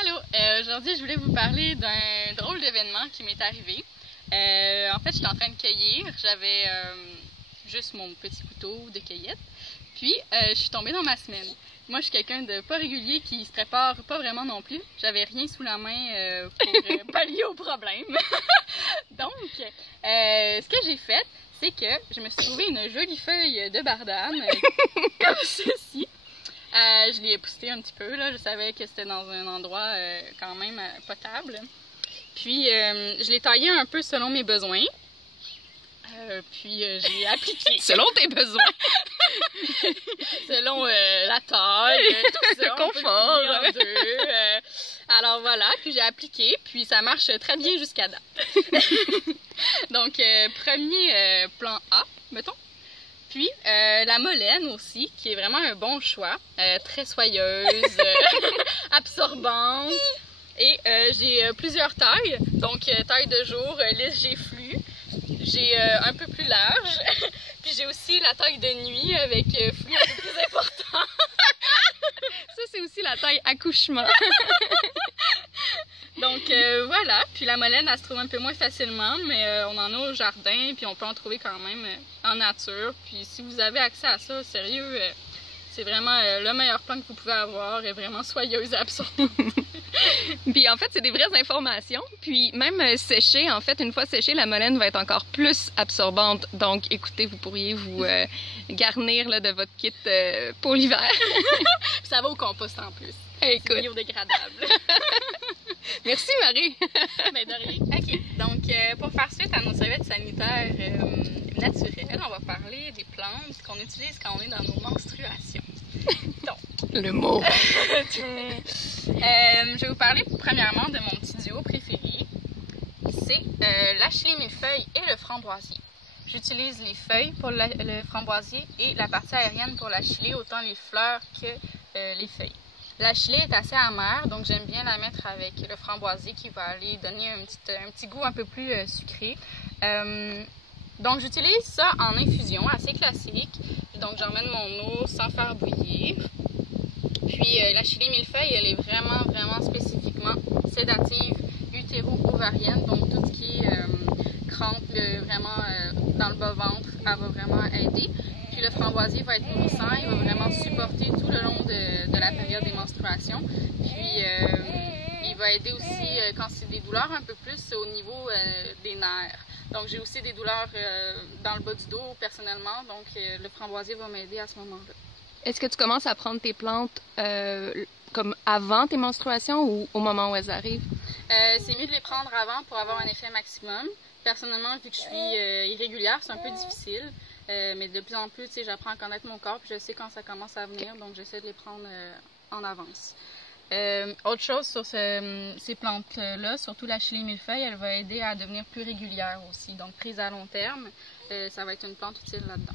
Allô, aujourd'hui je voulais vous parler d'un drôle d'événement qui m'est arrivé. En fait, j'étais en train de cueillir, j'avais juste mon petit couteau de cueillette, puis je suis tombée dans ma semaine. Moi, je suis quelqu'un de pas régulier qui se prépare pas vraiment non plus. J'avais rien sous la main pour pallier au problème. Donc, ce que j'ai fait, c'est que je me suis trouvé une jolie feuille de bardane, comme ceci. Je l'ai épousseté un petit peu, là. Je savais que c'était dans un endroit quand même potable. Puis, je l'ai taillé un peu selon mes besoins. Puis, j'ai appliqué. Selon tes besoins. Selon la taille, tout ça. Le confort. En deux. Alors voilà, puis j'ai appliqué, puis ça marche très bien jusqu'à date. Donc, premier plan A, mettons. Puis, la molène aussi, qui est vraiment un bon choix. Très soyeuse, absorbante. Et j'ai plusieurs tailles. Donc, taille de jour, léger flux. J'ai un peu plus large. Puis, j'ai aussi la taille de nuit avec flux un peu plus important. Ça, c'est aussi la taille accouchement. Donc voilà, puis la molène, elle se trouve un peu moins facilement, mais on en a au jardin, puis on peut en trouver quand même en nature. Puis si vous avez accès à ça, sérieux, c'est vraiment le meilleur plan que vous pouvez avoir, est vraiment soyeuse et absorbante. Puis en fait, c'est des vraies informations. Puis même séchée, en fait, une fois séchée, la molène va être encore plus absorbante. Donc écoutez, vous pourriez vous garnir là, de votre kit pour l'hiver. Ça va au compost en plus. Écoute. C'est biodégradable. Merci Marie! Ben de rien. Ok, donc pour faire suite à nos serviettes sanitaires naturelles, on va parler des plantes qu'on utilise quand on est dans nos menstruations. Donc, le mot! Je vais vous parler premièrement de mon petit duo préféré. C'est l'achillée millefeuille et le framboisier. J'utilise les feuilles pour le framboisier et la partie aérienne pour l'achillée, autant les fleurs que les feuilles. L'achillée est assez amère, donc j'aime bien la mettre avec le framboisier qui va aller donner un petit goût un peu plus sucré. Donc j'utilise ça en infusion, assez classique. Donc j'emmène mon eau sans faire bouillir. Puis l'achillée millefeuille, elle est vraiment spécifiquement sédative, utéro-ovarienne, donc tout ce qui est crampe vraiment dans le bas-ventre, elle va vraiment aider. Puis le framboisier va être nourrissant, il va vraiment supporter tout le long de la période des menstruations. Puis il va aider aussi quand c'est des douleurs un peu plus au niveau des nerfs. Donc j'ai aussi des douleurs dans le bas du dos personnellement, donc le framboisier va m'aider à ce moment-là. Est-ce que tu commences à prendre tes plantes comme avant tes menstruations ou au moment où elles arrivent? C'est mieux de les prendre avant pour avoir un effet maximum. Personnellement, vu que je suis irrégulière, c'est un peu difficile. Mais de plus en plus, j'apprends à connaître mon corps puis je sais quand ça commence à venir, donc j'essaie de les prendre en avance. Autre chose sur ces plantes-là, surtout l'achillée millefeuille, elle va aider à devenir plus régulière aussi. Donc prise à long terme, ça va être une plante utile là-dedans.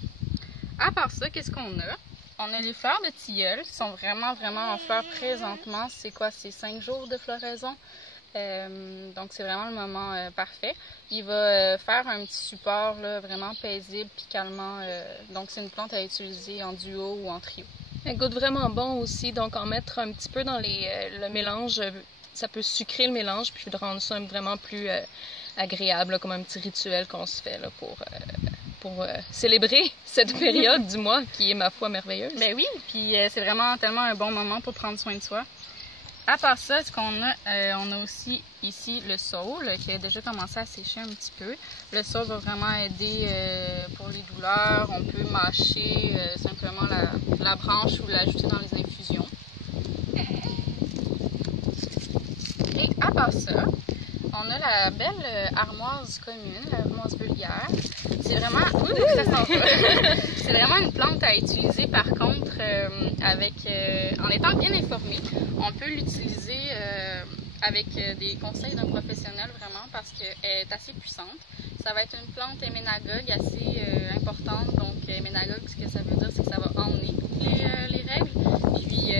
À part ça, qu'est-ce qu'on a? On a les fleurs de tilleul qui sont vraiment en fleurs présentement. C'est quoi? C'est 5 jours de floraison. Donc c'est vraiment le moment parfait. Il va faire un petit support là, vraiment paisible puis calmant. Donc c'est une plante à utiliser en duo ou en trio. Elle goûte vraiment bon aussi, donc en mettre un petit peu dans le mélange, ça peut sucrer le mélange puis de rendre ça vraiment plus agréable, là, comme un petit rituel qu'on se fait là, pour célébrer cette période du mois qui est ma foi merveilleuse. Ben oui, puis c'est vraiment tellement un bon moment pour prendre soin de soi. À part ça, ce qu'on a, on a aussi ici le saule qui a déjà commencé à sécher un petit peu. Le saule va vraiment aider pour les douleurs. On peut mâcher simplement la branche ou l'ajouter dans les infusions. Et à part ça, on a la belle armoise commune, l'armoise vulgaire. C'est vraiment, c'est vraiment une plante à utiliser par contre en étant bien informé. On peut l'utiliser avec des conseils d'un professionnel vraiment parce qu'elle est assez puissante. Ça va être une plante héménagogue assez importante. Donc héménagogue, ce que ça veut dire, c'est que ça va emmener toutes les règles, puis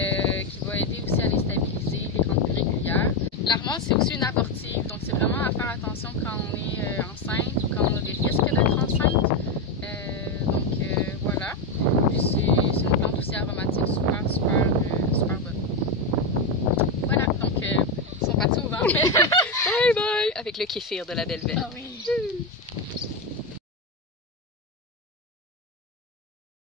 qui va aider aussi à les stabiliser, les rendre plus régulières. L'armoise, c'est aussi une abortive, donc c'est vraiment à faire attention quand on est enceinte ou quand on a des risques d'être enceinte. Donc voilà. Puis c'est une plante aussi aromatique super bonne. Voilà, donc avec le kéfir de la belle-belle. Ah oui.